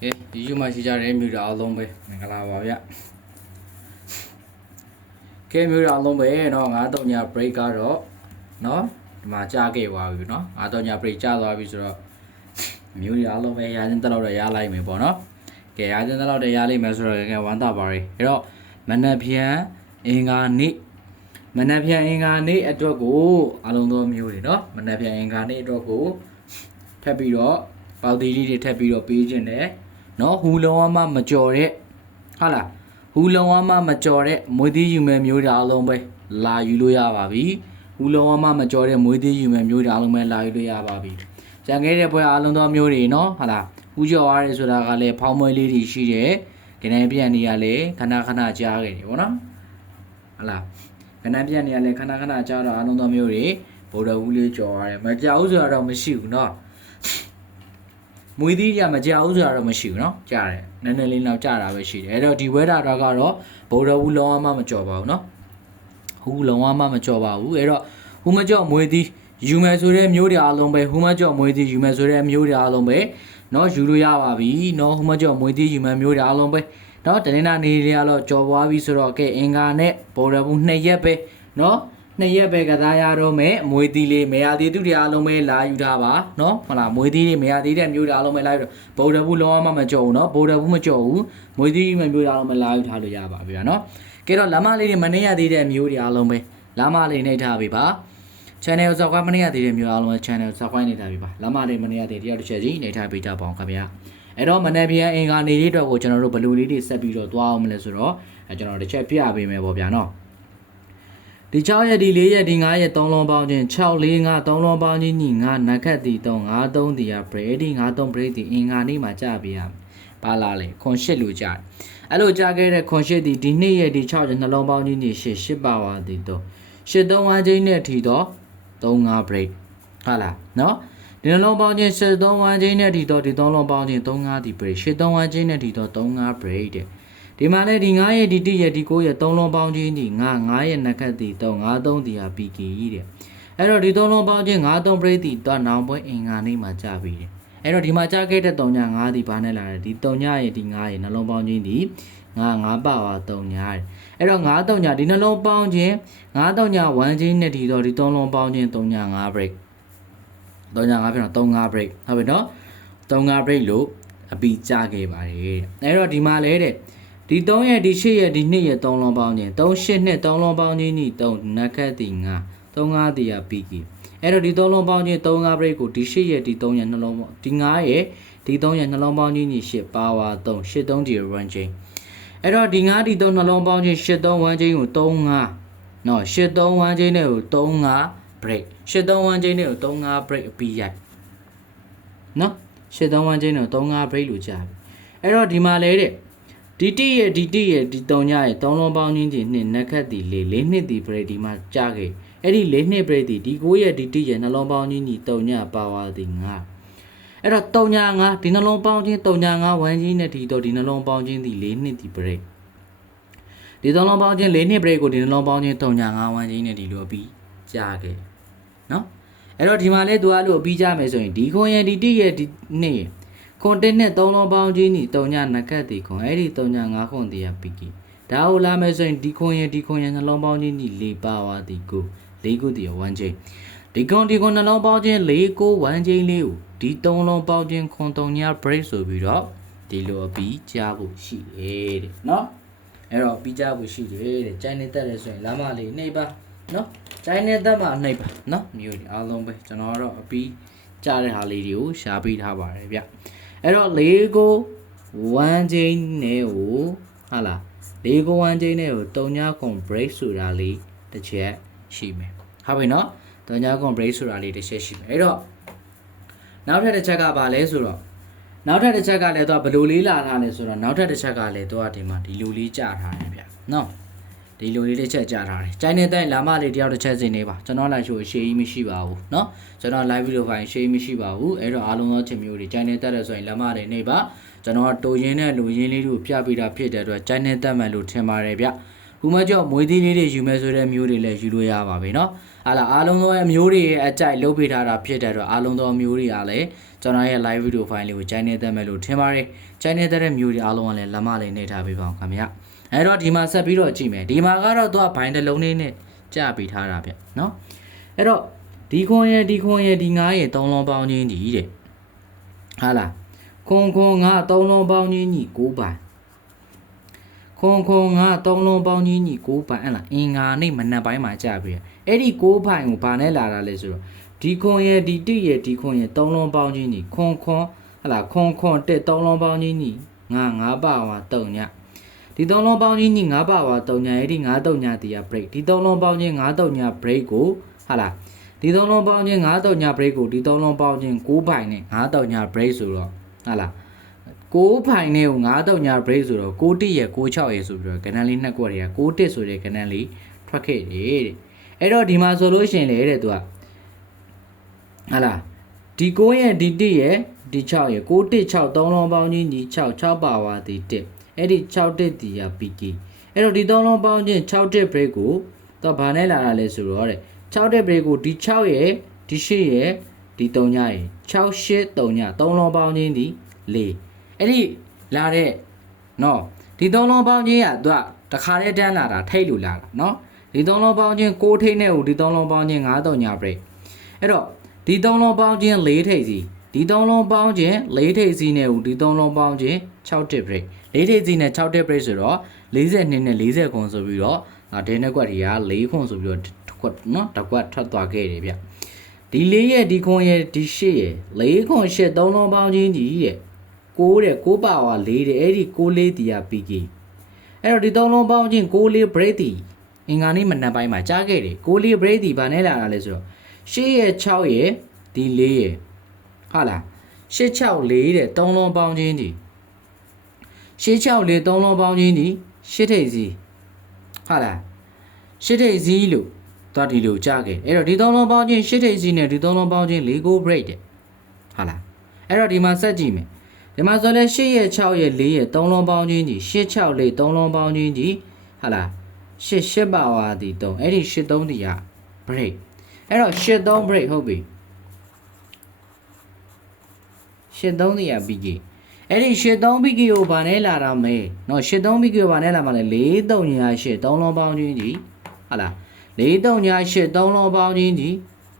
ကဲဒီယူမှာရှိကြတဲ့မြို့တော်အားလုံးပဲမင်္ဂလာပါဗျကဲမြို့တော်အားလုံးပဲเนาะ9-3ည break ကတော့เนาะဒီမှာကြာခဲ့ပါပြီเนาะ9-3ည break ကြာသွားပြီဆိုတော့မြို့တော်အားလုံးပဲရာချင်းတက်တော့ရလိုက်မယ်ပေါ့เนาะကဲရာချင်းတက်တော့ရလိုက်မယ်ဆိုတော့ကဲဝမ်းသာပါရယ်အဲ့တော့မနက်ဖြန်အင်္ဂါနေ့အတွက်ကိုအားလုံးသောမျိုးတွေเนาะမနက်ဖြန်အင်္ဂါနေ့အတွက်ကိုထပ်ပြီးတော့ပေါတီလေးတွေထပ်ပြီးတော့ပေးခြင်းတယ်နော်ဟူလုံးဝမကြော်တဲ့ဟုတ်လားဟူလုံးဝမကြော်တဲ့မွေးသီးယူမယ်မျိုးတွေအားလုံးပဲလာယူလို့ရပါပြီဟူလုံးဝမကြော်တဲ့မွေးသီးယူမယ်မျိုးတွေအားလုံးပဲလာယူလို့ရပါပြီကြံခဲ့တဲ့ဘွဲအားလုံးသောမျိုးတွေနော်ဟုတ်လားဟူကြော်ရတယ်ဆိုတာကလည်းဖောင်းမွေးလေးတွေရှိတယ်ကနေပြန်နေရလေခဏကြားခဲ့တယ်ဗောနော်ဟုတ်လားကနေပြန်နေရလေခဏကြားတော့အားလုံးသောမျိုးတွေဗုဒ္ဓဟူလေးကြော်ရတယ်မကြောက်ဘူးဆိုတော့မရှိဘူးနော်မွေးသီးရမကြောက်ဆိုတာတော့မရှိဘူးเนาะကြားတယ်နည်းနည်းလေးတော့ကြားတာပဲရှိတယ်အဲ့တော့ဒီဝဲတာတော့ကတော့ဗုဒ္ဓဟူလုံးဝမကြော်ပါဘူးเนาะဟူလုံးဝမကြော်ပါဘူးအဲ့တော့ဟူမကြော်မွေးသီးယူမယ်ဆိုတဲ့မျိုးတွေအားလုံးပဲဟူမကြော်မွေးသီးယူမယ်ဆိုတဲ့မျိုးတွေအားလုံးပဲเนาะယူလို့ရပါပြီเนาะဟူမကြော်မွေးသီးယူမယ်မျိုးတွေအားလုံးပဲเนาะတနင်္လာနေ့တွေကတော့ကြော်ပွားပြီဆိုတော့ကဲအင်္ဂါနဲ့ဗုဒ္ဓဟူ2ရက်ပဲเนาะ2ရက်ပဲကစားရတော့မယ်မွေးသီးလေးမရသေးသူတွေအားလုံးပဲလာယူထားပါเนาะဟုတ်လားမွေးသီးတွေမရသေးတဲ့မျိုးတွေအားလုံးပဲလာယူတော့ဗုဒ္ဓဘူးလုံးဝမကြော်ဘူးเนาะဗုဒ္ဓဘူးမကြော်ဘူးမွေးသီးမျိုးတွေအားလုံးပဲလာယူထားလို့ရပါပြီเนาะကဲတော့လမ်းမလေးတွေမနေရသေးတဲ့မျိုးတွေအားလုံးပဲလမ်းမလေးနှိပ်ထားပြီပါ channel ကို subscribe မနေရသေးတဲ့မျိုးအားလုံးပဲ channel ကို subscribe နှိပ်ထားပြီပါလမ်းမလေးမနေရသေးတယောက်တစ်ချက်ကြီးနှိပ်ထားပေးကြပါအောင်ခင်ဗျာအဲ့တော့မနေ့ပြန်အင်္ဂါနေ့လေးတော့ကိုကျွန်တော်တို့ဘလူလေးတွေဆက်ပြီးတော့သွားအောင်မလဲဆိုတော့ကျွန်တော်တစ်ချက်ပြပေးမယ်ပေါ့ဗျာเนาะဒီ6ရက်ဒီ4ရက်ဒီ5ရက်3လုံးပေါင်းခြင်း6 4 5 3လုံးပေါင်းခြင်းညီ9နက်ခတ်တီ3 5 3တီရ break ဒီ5 3 break ဒီအင်္ဂါနေ့မှာကြာပြရပါလာလေခွန်8လို့ကြာတယ်အဲ့လိုကြာခဲ့တဲ့ခွန်8ဒီ2ရက်ဒီ6ရက်နှလုံးပေါင်းခြင်းညီ8ပါဝါတီ3 8 3 1ခြင်းနဲ့ထီတော့3 5 break ဟုတ်လားနော်ဒီနှလုံးပေါင်းခြင်း8 3 1ခြင်းနဲ့ထီတော့ဒီ3လုံးပေါင်းခြင်း3 5တီ break 8 3 1ခြင်းနဲ့ထီတော့3 5 break တဲ့ဒီမှာလည်းဒီ9ရက်ဒီ1ရက်ဒီ9ရက်3လုံးပေါင်းခြင်းဒီ9ရက်နက်ခတ်တီ3 5 3တီဟာ PK ကြီးတဲ့အဲ့တော့ဒီ3လုံးပေါင်းခြင်း5 3 break တီတော့နောင်ပွဲအင်္ဂါနေ့မှာကြာပြီတဲ့အဲ့တော့ဒီမှာကြာခဲ့တဲ့3ည5တီဘာနဲ့လာတယ်ဒီ3ညရက်ဒီ9ရက်နှလုံးပေါင်းခြင်းဒီ9ပါဝါ3ညတဲ့အဲ့တော့9 3ညဒီနှလုံးပေါင်းခြင်း9 3ည1ချင်းနဲ့ဒီတော့ဒီ3လုံးပေါင်းခြင်း3ည5 break 3ည5ဖြစ်တော့3 5 break ဟုတ်ပြီနော်3 5 break လို့အပီကြာခဲ့ပါတယ်တဲ့အဲ့တော့ဒီမှာလဲတဲ့ဒီ3ရက်ဒီ8ရက်ဒီ2ရက်3လုံးပေါင်းခြင်း3 8နဲ့3လုံးပေါင်းခြင်းဒီ3နက်ခတ်တီ9 3 5တီရ PK အဲ့တော့ဒီ3လုံးပေါင်းခြင်း3 5 break ကိုဒီ8ရက်ဒီ3ရက်နှလုံးပေါင်းဒီ9ရက်ဒီ3ရက်နှလုံးပေါင်းခြင်းဒီ8ပါဝါ3 8 3တီ1ချင်းအဲ့တော့ဒီ9ဒီ3နှလုံးပေါင်းခြင်း8 3 1ချင်းကို3 5နော်8 3 1ချင်းနဲ့ကို3 5 break 8 3 1ချင်းနဲ့ကို3 5 break အပြီးရိုက်နော်8 3 1ချင်းနဲ့3 5 break လို့ကြာပြီအဲ့တော့ဒီမှာလဲတဲ့ဒီ1ရက်ဒီ1ရက်ဒီ3ညရက်3လုံးပေါင်းခြင်းဒီနှစ်နက်ခတ်တီ4နှစ်တီ break ဒီမှာကြာခဲ့အဲ့ဒီ4နှစ် break ဒီ9ရက်ဒီ1ရက်နှလုံးပေါင်းခြင်းဒီ3ညပါဝါတီ9အဲ့တော့3ည5ဒီနှလုံးပေါင်းခြင်း3ည5 1ချင်းနဲ့ဒီတော့ဒီနှလုံးပေါင်းခြင်းဒီ4နှစ်တီ break ဒီ3လုံးပေါင်းခြင်း4နှစ် break ကိုဒီနှလုံးပေါင်းခြင်း3ည5 1ချင်းနဲ့ဒီလိုပြီးကြာခဲ့နော်အဲ့တော့ဒီမှာလဲသူကလို့ပြီးကြမယ်ဆိုရင်ဒီခွန်ရက်ဒီ1ရက်ဒီ2ရက်ခွန်1နဲ့3လုံးပေါင်းခြင်းဒီ3ညနက်ခတ်တီခွန်အဲ့ဒီ3ည5ခွန်တီရ PK ဒါကိုလာမယ်ဆိုရင်ဒီခွန်ရက်နှလုံးပေါင်းခြင်းဒီ4ပါဝါတီကို4ခုတီရ1ချင်းဒီခွန်နှလုံးပေါင်းခြင်း4ကို1ချင်းလေးကိုဒီ3လုံးပေါင်းခြင်းခွန်3ည break ဆိုပြီးတော့ဒီလိုအပြီးကြားဖို့ရှိတယ်တဲ့နော်အဲ့တော့ပြီးကြားဖို့ရှိတယ်တဲ့ကျိုင်းနေတက်တယ်ဆိုရင်လမ်းမလေးနှိပ်ပါနော်ကျိုင်းနေတက်မှာနှိပ်ပါနော်မျိုးဒီအားလုံးပဲကျွန်တော်ကတော့အပြီးကြားတဲ့ဟာလေးတွေကိုရှားပေးထားပါတယ်ဗျအဲ့တော့4ကို1ချင်းနဲ့ကိုဟာလား4ကို1ချင်းနဲ့ကို3ညခွန် break ဆိုတာလေးတစ်ချက်ရှိမယ်ဟုတ်ပြီနော်3ညခွန် break ဆိုတာလေးတစ်ချက်ရှိမယ်အဲ့တော့နောက်ထပ်တစ်ချက်ကဘာလဲဆိုတော့နောက်ထပ်တစ်ချက်ကလည်းသူကဘယ်လိုလေးလာထားလဲဆိုတော့နောက်ထပ်တစ်ချက်ကလည်းသူကဒီမှာဒီလိုလေးကြာထားတယ်ဗျနော်ဒီလိုလေးတစ်ချက်ကြာထားတယ်ကျိုင်းနေတဲ့လာမလေးတယောက်တစ်ချက်စင်နေပါကျွန်တော်လိုက်ရှိုးရှေးကြီးမရှိပါဘူးနော်ကျွန်တော် live video file ရှေးမရှိပါဘူးအဲ့တော့အားလုံးသောချင်းမျိုးတွေကျိုင်းနေတက်တယ်ဆိုရင်လာမလေးနေပါကျွန်တော်တိုရင်းနဲ့လူရင်းလေးတွေကိုပြပေးတာဖြစ်တဲ့အတွက်ကျိုင်းနေတက်မှန်လို့ထင်ပါတယ်ဗျဟ ဟူမကြော့မွေးသီးလေးတွေယူမယ်ဆိုတဲ့မျိုးတွေလည်းယူလို့ရပါပြီเนาะဟာလာအားလုံးသောအမျိုးတွေရဲ့အကြိုက်လုပ်ပေးထားတာဖြစ်တဲ့အတွက်အားလုံးသောအမျိုးတွေကလည်းကျွန်တော်ရဲ့ live video file လေးကိုကြိုင်းနေတတ်မယ်လို့ထင်ပါတယ်ကြိုင်းနေတတ်တဲ့မျိုးတွေအားလုံးကလည်းလက်မလေးနှိပ်ထားပေးပါအောင်ခင်ဗျအဲ့တော့ဒီမှာဆက်ပြီးတော့ကြည့်မယ်ဒီမှာကတော့သူကဘိုင်းတစ်လုံးလေးနဲ့ကြာပေးထားတာဗျเนาะအဲ့တော့ဒီခွန်ရဲ့ဒီ9ရဲ့3လုံးပေါင်းချင်းကြီးတဲ့ဟာလာခွန်ငါ3လုံးပေါင်းချင်းကြီး9ပိုင်ခွန်ငါ3လုံးပေါင်းချင်းကြီး9ပိုင်ဟဲ့လားအင်္ဂါနေ့မနက်ပိုင်းမှာကြာပြီအဲ့ဒီ9ပိုင်ကိုဘာနဲ့လာတာလဲဆိုတော့ဒီခွန်ရဲ့ဒီ1ရဲ့ဒီခွန်ရဲ့3လုံးပေါင်းချင်းကြီးခွန်ဟဲ့လားခွန်တက်3လုံးပေါင်းချင်းကြီးငါ9ပါဝါ3ညဒီ3လုံးပေါင်းချင်းကြီး9ပါဝါ3ညအဲ့ဒီ9 3ညတီးရ break ဒီ3လုံးပေါင်းချင်း9 3ည break ကိုဟာလားဒီ3လုံးပေါင်းချင်း9 3ည break ကိုဒီ3လုံးပေါင်းချင်း9ပိုင်နဲ့9 3ည break ဆိုတော့ဟာလား9ဖိုင်နဲ့ကို9တုံညာ break ဆိုတော့6တိရဲ့6ရဲ့ဆိုပြီးတော့ကဏ္ဍလေးနှစ်ကွက်တွေက6တစ်ဆိုတဲ့ကဏ္ဍလေးထွက်ခဲ့တယ်တဲ့အဲ့တော့ဒီမှာဆိုလို့ရှိရင်လေတဲ့သူကဟာလားဒီ9ရဲ့ဒီ1ရဲ့ဒီ6ရဲ့6တစ်6 3လုံးပေါင်းချင်းညီ6ပါဝါဒီ1အဲ့ဒီ6တစ်ဒီက PK အဲ့တော့ဒီ3လုံးပေါင်းချင်း6တစ် break ကိုတော့ဘာနဲ့လာတာလဲဆိုတော့တဲ့6တစ် break ကိုဒီ6ရဲ့ဒီ8ရဲ့ဒီ3ညရဲ့6 8 3ည3လုံးပေါင်းချင်းဒီ4အဲ့ဒီလာတဲ့နော်ဒီ3လုံးပေါင်းချင်းကသူကတခါတည်းတန်းလာတာထိတ်လို့လာတာနော်ဒီ3လုံးပေါင်းချင်း6ထိတ်နဲ့ကိုဒီ3လုံးပေါင်းချင်း9 3ည break အဲ့တော့ဒီ3လုံးပေါင်းချင်း4ထိတ်စီဒီ3လုံးပေါင်းချင်း4ထိတ်စီနဲ့ကိုဒီ3လုံးပေါင်းချင်း6တစ် break 4ထိတ်စီနဲ့6တစ် break ဆိုတော့42နဲ့40ခွန်ဆိုပြီးတော့ဒင်းနဲ့ကွက်တွေက4ခွန်ဆိုပြီးတော့ကွက်နော်တစ်ကွက်ထွက်သွားခဲ့တယ်ဗျဒီ4ရဲ့ဒီခွန်ရဲ့ဒီ8ရဲ့4ခွန်8 3လုံးပေါင်းချင်းကြီးရဲ့6တဲ့6ပါဝါ4တဲ့အဲ့ဒီ6လေးတီးရ PK အဲ့တော့ဒီ3လုံးပေါင်းချင်း6လေး break တီးအင်္ဂါနေ့မနက်ပိုင်းမှာကြားခဲ့တယ်6လေး break တီးဘာနဲ့လာတာလဲဆိုတော့8ရဲ့6ရဲ့ဒီ4ရဲ့ဟာလား8 6 4တဲ့3လုံးပေါင်းချင်းတီး8 6 4 3လုံးပေါင်းချင်းတီး8ထိပ်စီဟာလား8ထိပ်စီလို့သွားဒီလိုကြားခဲ့အဲ့တော့ဒီ3လုံးပေါင်းချင်း8ထိပ်စီနဲ့ဒီ3လုံးပေါင်းချင်း4 go break တဲ့ဟာလားအဲ့တော့ဒီမှာဆက်ကြည့်မယ်ဒီမှာဆိုလဲ8ရဲ့6ရဲ့4ရဲ့3လုံးပေါင်းချင်းကြီး8 6 4 3လုံးပေါင်းချင်းကြီးဟာလား8ပါဝါဒီ3အဲ့ဒီ8 3ဒီက break အဲ့တော့8 3 break ဟုတ်ပြီ8 3ဒီက PK အဲ့ဒီ8 3 PK ကိုဗာနဲ့လာတာမဲနော်8 3 PK ကိုဗာနဲ့လာမှလဲ4 3ညာ8 3လုံးပေါင်းချင်းကြီးဟာလား4 3ညာ8 3လုံးပေါင်းချင်းကြီး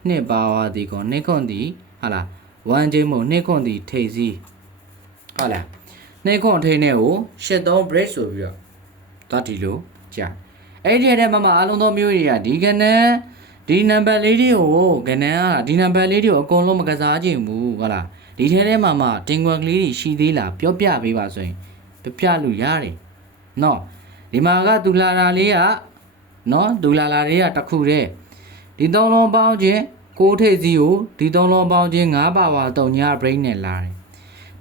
2ပါဝါဒီကော2ခွန်ဒီဟာလား1ချင်းမို့2ခွန်ဒီထိပ်စီဟုတ်လားနှစ်ခွန်ထိန်းနဲ့ကို83 break ဆိုပြီးတော့သွားဒီလိုကြာအဲ့ဒီထဲမှာအားလုံးသောမျိုးတွေကဒီကနန်းဒီနံပါတ်လေးတွေကိုကနန်းကဒီနံပါတ်လေးတွေကိုအကုန်လုံးမကစားခြင်းဘူးဟုတ်လားဒီထဲမှာတင်ကွက်ကလေးတွေရှိသေးလားပြောပြပေးပါဆိုရင်ပြလို့ရတယ်နော်ဒီမှာကဒူလာလာလေးကနော်ဒူလာလာလေးကတစ်ခုတည်းဒီ3လုံးပေါင်းခြင်း6ထိပ်စီကိုဒီ3လုံးပေါင်းခြင်း9ပါဝါ3ည break နဲ့လာတယ်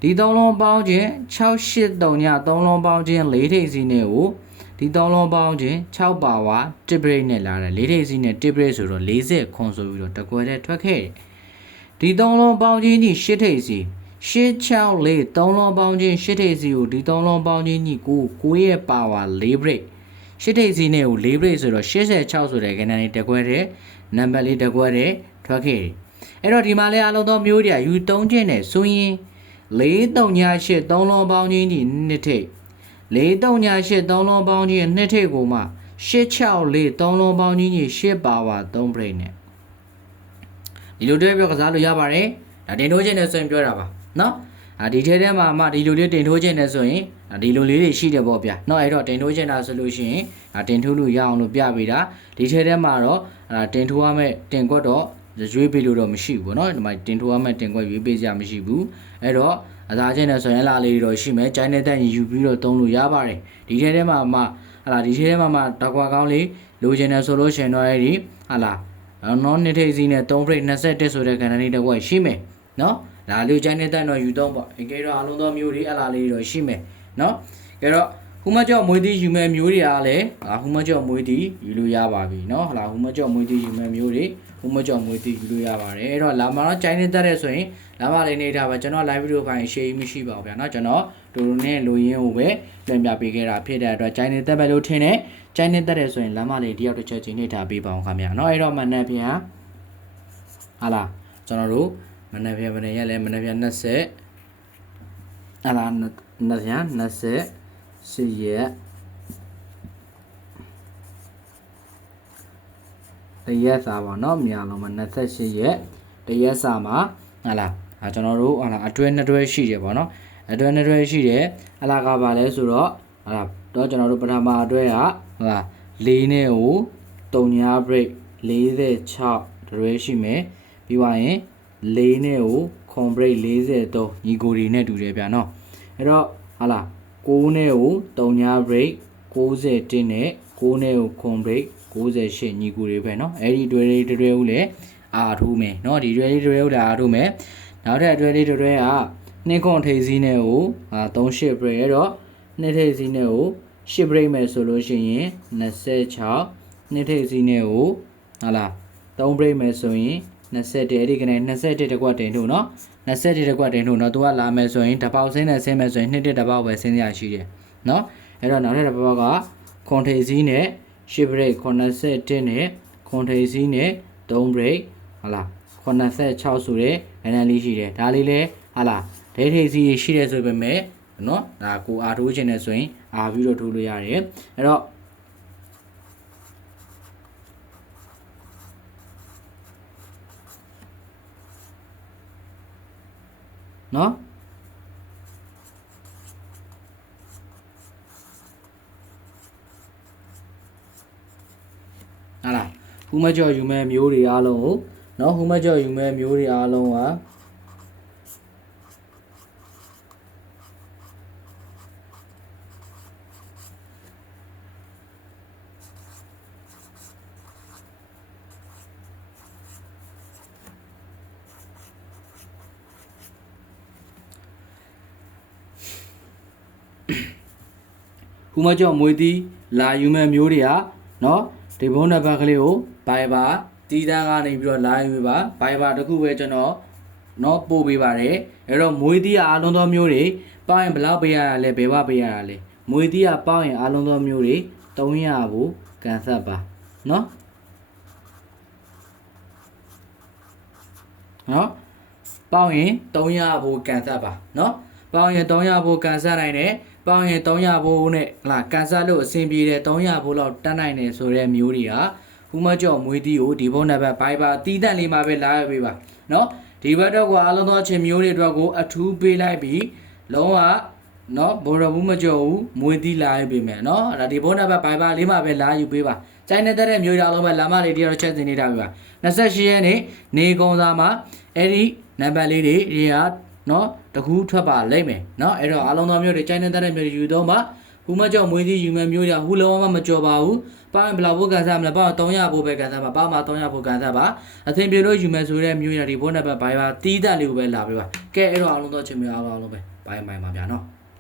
ဒီ3လုံးပေါင်းခြင်း6 8 3ည3လုံးပေါင်းခြင်း4ထိပ်စီနဲ့ကိုဒီ3လုံးပေါင်းခြင်း6ပါဝါ1 break နဲ့လာတယ်4ထိပ်စီနဲ့1 break ဆိုတော့40ခွန်ဆိုပြီးတော့တကွယ်နဲ့ထွက်ခဲ့တယ်ဒီ3လုံးပေါင်းခြင်းကြီး8ထိပ်စီ8 6 4 3လုံးပေါင်းခြင်း8ထိပ်စီကိုဒီ3လုံးပေါင်းခြင်းကြီး9ရဲ့ပါဝါ4 break 8ထိပ်စီနဲ့ကို4 break ဆိုတော့86ဆိုတဲ့ကဏ္ဍလေးတကွယ်တဲ့နံပါတ်လေးတကွယ်တဲ့ထွက်ခဲ့တယ်အဲ့တော့ဒီမှာလဲအလုံးသောမျိုးတွေကယူ3ခြင်းနဲ့ဆိုရင်4 3ညာ8 3လုံးပေါင်းချင်းဒီ2ထိပ်4 3ညာ8 3လုံးပေါင်းချင်း2ထိပ်ကိုမှ8 6 4 3လုံးပေါင်းချင်းကြီး8ပါဝါ3 break နဲ့ဒီလိုတွဲပြောကစားလို့ရပါတယ်ဒါတင်ထိုးခြင်းနဲ့ဆိုရင်ပြောတာပါနော်ဒီထဲမှာမှဒီလိုလေးတင်ထိုးခြင်းနဲ့ဆိုရင်ဒီလိုလေးတွေရှိတယ်ပေါ့ဗျာနော်အဲ့တော့တင်ထိုးခြင်းတာဆိုလို့ရှိရင်တင်ထိုးလို့ရအောင်လို့ပြပေးတာဒီထဲမှာတော့တင်ထိုးရမယ့်တင်ကွက်တော့ရွေးပေးလို့တော့မရှိဘူးเนาะဒီမှာတင်ထိုးရမယ့်တင်ကွက်ရွေးပေးစရာမရှိဘူးအဲ့တော့အသာချင်းနဲ့ဆိုရင်လာလေးတော့ရှိမယ်ကျိုင်းတဲ့တက်ရင်ယူပြီးတော့သုံးလို့ရပါတယ်ဒီထဲမှာမှဟာလာဒီထဲမှာတကွာကောင်းလေးလိုချင်တယ်ဆိုလို့ရှိရင်တော့အဲ့ဒီဟာလာနော်နှစ်ထိပ်စီနဲ့3 break 21ဆိုတဲ့ခန္ဓာလေးတစ်ခွက်ရှိမယ်เนาะဒါလေးကျိုင်းတဲ့တက်တော့ယူသုံးပေါ့အကယ်တော့အလုံးသောမျိုးတွေအလားလေးတော့ရှိမယ်เนาะကဲတော့ဟူမကြော့မွေးသီးယူမဲ့မျိုးတွေကလည်းဟူမကြော့မွေးသီးယူလို့ရပါပြီเนาะဟာလာဟူမကြော့မွေးသီးယူမဲ့မျိုးတွေဟူမကြော့မွေးသီးယူလို့ရပါတယ်အဲ့တော့လာမတော့ကျိုင်းနေတတ်တဲ့ဆိုရင်လာမလေးနေတာပဲကျွန်တော် live video ဖိုင် share မရှိပါဘူးဗျာเนาะကျွန်တော်တို့နဲ့လူရင်းကိုပဲပြန်ပြပေးခဲ့တာဖြစ်တဲ့အတွက်ကျိုင်းနေတတ်ပဲလို့ထင်တယ် ကြိုင်းနေတဲ့ဆိုရင်လမ်းမလေးတယောက်တစ်ချက်ချင်းနှိပ်ထားပေးပါအောင်ခင်ဗျာเนาะအဲ့တော့မနက်ဖြန်ဟာလားကျွန်တော်တို့မနက်ဖြန်ရက်လဲမနက်ဖြန်20ဟာလားမနက်ဖြန်20ရက်တရက်စာပါเนาะမြန်လုံးမှာ28ရက်တရက်စာမှာဟာလားကျွန်တော်တို့ဟာလားအတွဲ2တွဲရှိတယ်ပေါ့เนาะအတွဲ2တွဲရှိတယ်အလားကပါလဲဆိုတော့ဟာလားတော့ကျွန်တော်တို့ပထမအတွဲကဟာလား4နဲ့ကို3ညာ break 46တွဲရှိမယ်ပြီးသွားရင်4နဲ့ကိုခွန် break 43ညီကိုတွေနဲ့တူတယ်ဗျာเนาะအဲ့တော့ဟာလား9နဲ့ကို3ညာ break 61နဲ့9နဲ့ကိုခွန် break 98ညီကိုတွေပဲเนาะအဲ့ဒီတွဲလေးတွဲဦးလေအားထိုးမယ်เนาะဒီတွဲလေးတွဲဦးလာအားထိုးမယ်နောက်ထပ်တွဲလေးတွဲကနှင်းခွန်ထိပ်စည်းနဲ့ကို38 break အဲ့တော့နှစ်ထိပ်စည်းနဲ့ကို10 break မယ်ဆိုလို့ရှိရင်26နှစ်ထိပ်စည်းနဲ့ကိုဟာလား3 break မယ်ဆိုရင်21အဲ့ဒီကနေ21တကွက်တင်ထို့เนาะ21တကွက်တင်ထို့เนาะသူကလာမယ်ဆိုရင်တပေါက်ဆင်းနဲ့ဆင်းမယ်ဆိုရင်2တပေါက်ပဲဆင်းရရှိတယ်เนาะအဲ့တော့နောက်ထပ်တစ်ပေါက်ကခွန်ထိပ်စည်းနဲ့10 break 81နဲ့ခွန်ထိပ်စည်းနဲ့3 break ဟာလား86ဆိုတဲ့နည်းနည်းလေးရှိတယ်ဒါလေးလဲဟာလားဒိတ်ထိပ်စည်းရှိတယ်ဆိုပေမဲ့เนาะဒါကိုအားထိုးခြင်းနဲ့ဆိုရင်အားပြီးတော့ထိုးလို့ရတယ်အဲ့တော့နော်ဟာလားဟူမကြော်ယူမဲ့မျိုးတွေအားလုံးကိုနော်ဟူမကြော်ယူမဲ့မျိုးတွေအားလုံးကဟူမကြော်မွေးသီးလာယူမဲ့မျိုးတွေကနော်ဒီဘုံနံပါတ်ကလေးကိုဘိုင်ဘာတီးတန်းကနေပြီးတော့လာယူပါဘိုင်ဘာတခုပဲကျွန်တော်နော်ပို့ပေးပါတယ်အဲ့တော့မွေးသီးအားလုံးသောမျိုးတွေပေါင်းရင်ဘယ်လောက်ပေးရတာလဲဘယ်ဘပေးရတာလဲမွေးသီးကပေါင်းရင်အားလုံးသောမျိုးတွေ300ကိုကန်ဆက်ပါနော်နော်ပေါင်းရင်300ကိုကန်ဆက်ပါနော်ပေါင်းရင်300ကိုကန်ဆက်နိုင်တယ်ပေါင်းရင်300ဘိုးနဲ့လာကန်ဆတ်လို့အဆင်ပြေတယ်300ဘိုးလောက်တန်းနိုင်တယ်ဆိုတဲ့မျိုးတွေကဟူမကြော်မွေးသီးကိုဒီဘုံနံပါတ်ဘိုင်ဘာတီးတန့်လေးမှာပဲလာရပေးပါเนาะဒီဘက်တော့ကအလုံးသောအချင်းမျိုးတွေအတွက်ကိုအထူးပေးလိုက်ပြီးလုံးဝเนาะဘောရဘူးမကြော်ဘူးမွေးသီးလာရပေးမယ်เนาะဒါဒီဘုံနံပါတ်ဘိုင်ဘာလေးမှာပဲလာယူပေးပါကျိုင်းနေတဲ့မျိုးတွေအလုံးပဲလာမလေးတရချက်စင်နေတာပေးပါ28ရက်နေ့နေကုံသာမှာအဲ့ဒီနံပါတ်လေးတွေကနော်တကူးထွက်ပါလိမ့်မယ်နော်အဲ့တော့အားလုံးသောမျိုးတွေကျိုင်းနေတဲ့မျိုးတွေယူတော့မှဟူမကြော်မွေးသီးယူမဲ့မျိုးတွေဟူလုံးဝမကြော်ပါဘူးပေါင်းရင်ဘယ်လောက်ဘိုးကန်စားမလဲပေါင်း300ဘိုးပဲကန်စားပါပေါင်းမှာ300ဘိုးကန်စားပါအသင်ပြေလို့ယူမဲ့ဆိုတဲ့မျိုးတွေဒီဘုန်းနံပါတ်ဘိုင်ပါတီးတန့်လေးကိုပဲလာပေးပါကဲအဲ့တော့အားလုံးသောချင်းမျိုးအားလုံးပဲဘိုင်ပါဗျာနော်